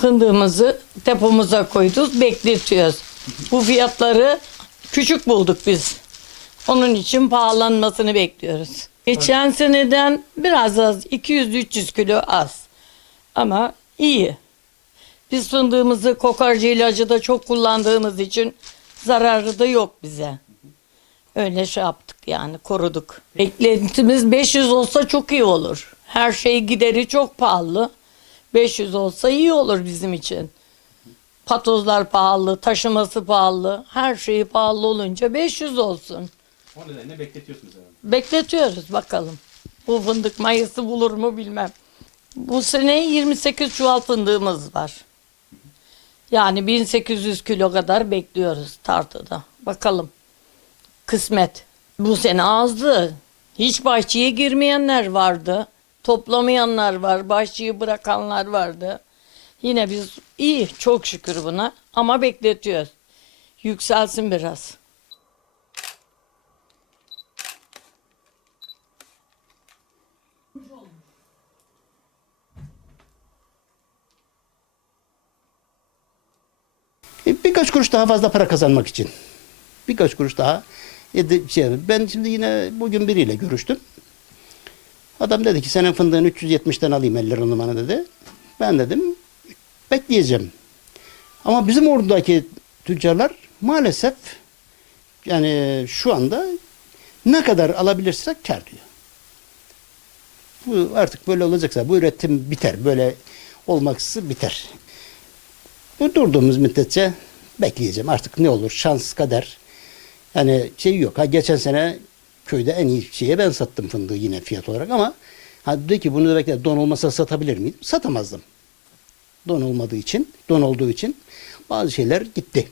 Fındığımızı depomuza koyduk, bekletiyoruz. Bu fiyatları küçük bulduk biz. Onun için pahalanmasını bekliyoruz. Geçen seneden biraz az, 200-300 kilo az. Ama iyi. Biz fındığımızı kokarcı ilacı da çok kullandığımız için zararı da yok bize. Öyle şey yaptık yani koruduk. Beklentimiz 500 olsa çok iyi olur. Her şey gideri çok pahalı. 500 olsa iyi olur bizim için. Patozlar pahalı, taşıması pahalı, her şeyi pahalı olunca 500 olsun. O nedenle bekletiyorsunuz herhalde. Bekletiyoruz bakalım. Bu fındık mayısı bulur mu bilmem. Bu sene 28 çuval fındığımız var. Yani 1800 kilo kadar bekliyoruz tartıda. Bakalım. Kısmet. Bu sene azdı. Hiç bahçeye girmeyenler vardı. Toplamayanlar var. Bahçeyi bırakanlar vardı. Yine biz iyi çok şükür buna ama bekletiyoruz. Yükselsin biraz. E, Birkaç kuruş daha fazla para kazanmak için. Birkaç kuruş daha. E, şey, ben şimdi yine bugün biriyle görüştüm. Adam dedi ki senin fındığını 370'ten alayım 50 lira numara dedi. Ben dedim bekleyeceğim. Ama bizim oradaki tüccarlar maalesef yani şu anda ne kadar alabilirsek kar diyor. Bu artık böyle olacaksa bu üretim biter. Böyle olmaksızın biter. Bu durduğumuz müddetçe bekleyeceğim. Artık ne olur şans kader. Yani şey yok. Ha geçen sene köyde en iyi şeye ben sattım fındığı yine fiyat olarak ama ha dedi ki bunu bekle don olmasa satabilir miydim? Satamazdım. Don olmadığı için, don olduğu için bazı şeyler gitti.